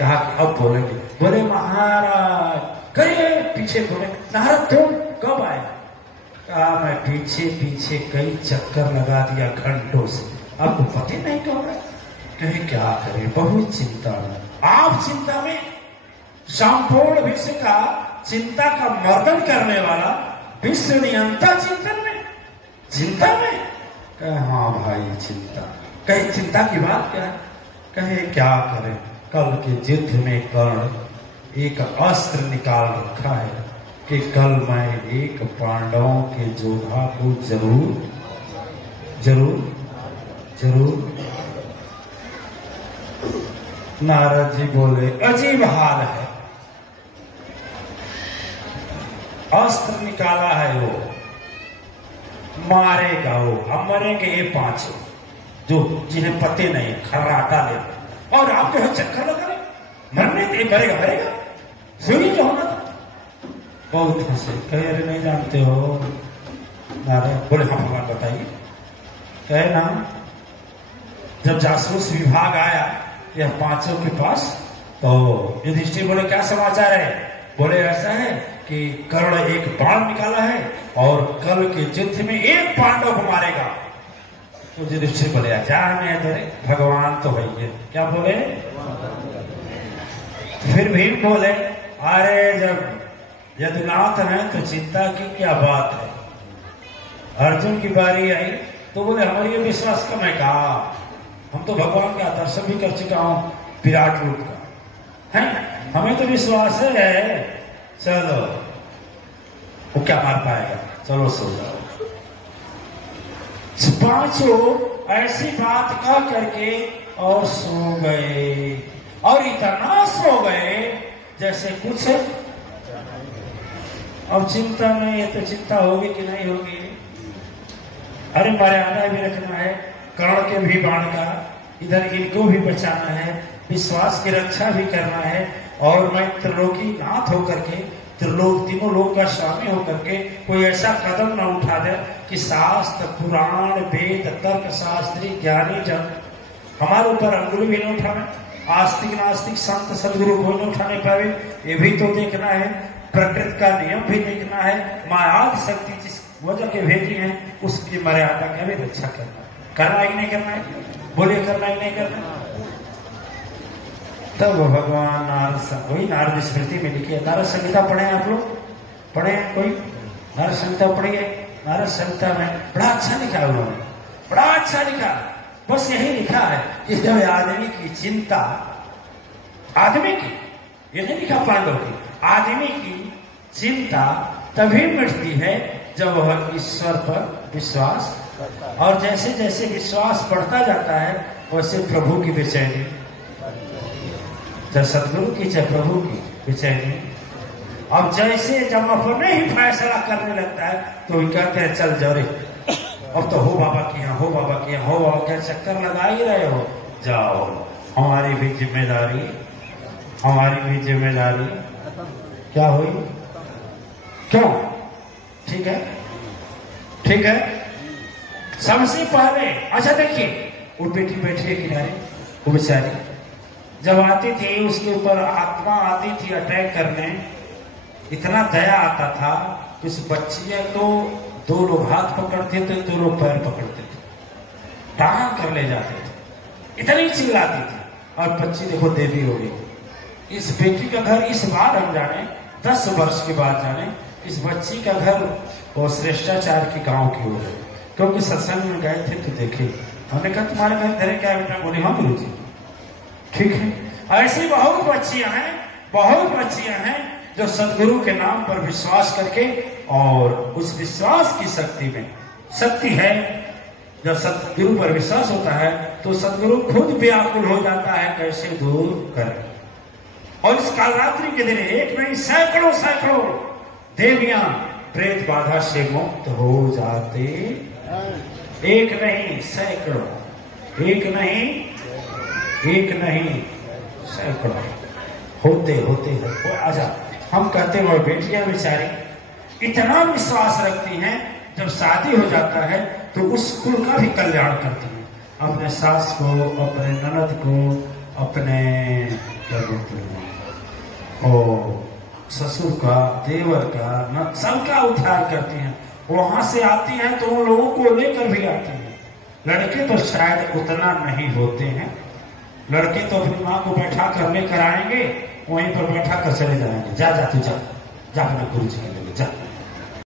कहा कि अब बोलेंगे। बोले महाराज गए पीछे। बोले नारद तुम कब आए? कहा मैं पीछे पीछे कई चक्कर लगा दिया घंटों से, आपको पता नहीं कब है। कहे क्या करें, बहुत चिंता में। आप चिंता में? संपूर्ण विश्व का चिंता का मर्दन करने वाला विश्व नियंता चिंतन में, चिंता में? कहे हाँ भाई चिंता। कहे चिंता की बात क्या है? कहे क्या करें, कल के युद्ध में कर्ण एक अस्त्र निकाल रखा है कि कल मैं एक पांडवों के योद्धा को जरूर जरूर जरूर। नारद जी बोले अजीब हाल है, अस्त्र निकाला है वो, मारेगा वो, हम मरेंगे ये पांचों जो जिन्हें पते नहीं, खर्राटा ले, और आप जो है चक्कर लगा रहे, मरने दे, मरेगा मरेगा, सुनी जो होना था। बहुत हंसे। कहे अरे नहीं जानते हो नारद? बोले हाँ भगवान बताइए। कहे ना जब जासूस विभाग आया यह पांचों के पास तो युधिष्ठिर बोले क्या समाचार है? बोले ऐसा है कि कर्ण एक बाण निकाला है और कल के युद्ध में एक पांडव को मारेगा। तो युधिष्ठिर बोले जाने तेरे भगवान तो भैया क्या बोले। फिर भीम बोले अरे जब यदुनाथ है तो चिंता की क्या बात है। अर्जुन की बारी आई तो बोले हमारी ये विश्वास कम है। कहा हम तो भगवान का दर्शन भी कर चुका हूं विराट रूप का, है हमें तो विश्वास है। चलो वो क्या मार पाएगा, चलो सो जाओ। पांचों ऐसी बात कह करके और सो गए, और इतना सो गए जैसे कुछ अब चिंता नहीं है। तो चिंता होगी कि नहीं होगी? अरे मर्यादा भी रखना है, कर्ण के भी बाण का, इधर इनको भी बचाना है, विश्वास की रक्षा भी करना है, और मैं त्रिलोकी नाथ होकर के, त्रिलोक तीनों लोक का स्वामी होकर के कोई ऐसा कदम ना उठा दे कि शास्त्र पुराण वेद तर्क शास्त्री ज्ञानी जन हमारे ऊपर अंगुली भी नहीं उठाने, आस्तिक नास्तिक संत सदगुरु कोई नहीं उठाने पावे। ये भी तो देखना है, प्रकृति का नियम भी देखना है, मायाद शक्ति जिस वजह के भेजी है उसकी मर्यादा का भी रक्षा करना है कि नहीं करना है? बोलिए करना ही नहीं करना? तब भगवान नारद, वही नारद स्मृति में लिखी है। नारद संहिता पढ़े हैं आप लोग? पढ़े हैं कोई? नारद संहिता पढ़ी है? नारद संहिता में बड़ा अच्छा लिखा है उन्होंने, बड़ा अच्छा लिखा। बस यही लिखा है कि जब आदमी की चिंता, आदमी की, ये नहीं लिखा पांडव की, आदमी की चिंता तभी मिटती है जब वह ईश्वर पर विश्वास, और जैसे जैसे विश्वास बढ़ता जाता है वैसे प्रभु की बेचैनी, चाहे सदगुरु की चाहे प्रभु की बेचैनी। अब जैसे जब अपने ही फैसला करने लगता है तो वो कहते हैं चल जाओ रे, अब तो हो बाबा के यहाँ, हो बाबा के यहाँ, हो बाबा के चक्कर लगा ही रहे हो, जाओ हमारी भी जिम्मेदारी, हमारी भी जिम्मेदारी क्या हुई? क्यों? ठीक है ठीक है। सबसे पहले अच्छा देखिए वो बेटी बैठी है किनारे, वो बेचारी जब आती थी उसके ऊपर आत्मा आती थी अटैक करने, इतना दया आता था कि उस बच्ची तो दो लोग हाथ पकड़ते थे, दो लोग पैर पकड़ते थे, टांग कर ले जाते थे, इतनी चिल्लाती थी। और बच्ची देखो देवी हो गई। इस बेटी का घर इस बार हम जाने 10 वर्ष के बाद जाने इस बच्ची का घर वो श्रेष्ठाचार के गांव की ओर है, क्योंकि सत्संग में गए थे तो देखे। हमने कहा तुम्हारे घर धरे क्या बेटा? बोले हाँ गुरु जी। ठीक है, ऐसी बहुत बच्चियां हैं, बहुत बच्चियां हैं जो सदगुरु के नाम पर विश्वास करके, और उस विश्वास की शक्ति में शक्ति है, जब सदगुरु पर विश्वास होता है तो सदगुरु खुद व्याकुल हो जाता है कैसे दूर करें। और इस कालरात्रि के दिन एक नहीं सैकड़ों सैकड़ों देवियां प्रेत बाधा से मुक्त हो जाते, एक नहीं सैकड़ों, एक नहीं सैकड़ों होते होते होते। आजा हम कहते हैं बेटियां बेचारी इतना विश्वास रखती हैं, जब शादी हो जाता है तो उस कुल का भी कल्याण करती है, अपने सास को, अपने ननद को, अपने क्या बोलते हैं, और ससुर का, देवर का, न सबका उद्धार करती हैं। वहां से आती हैं तो उन लोगों को लेकर भी आती हैं। लड़के तो शायद उतना नहीं होते हैं, लड़के तो अपनी माँ को बैठा कर लेकर आएंगे, वहीं पर बैठा कर चले जाएंगे, जा जा तू जा, जा अपने गुरु जी के लेके जा।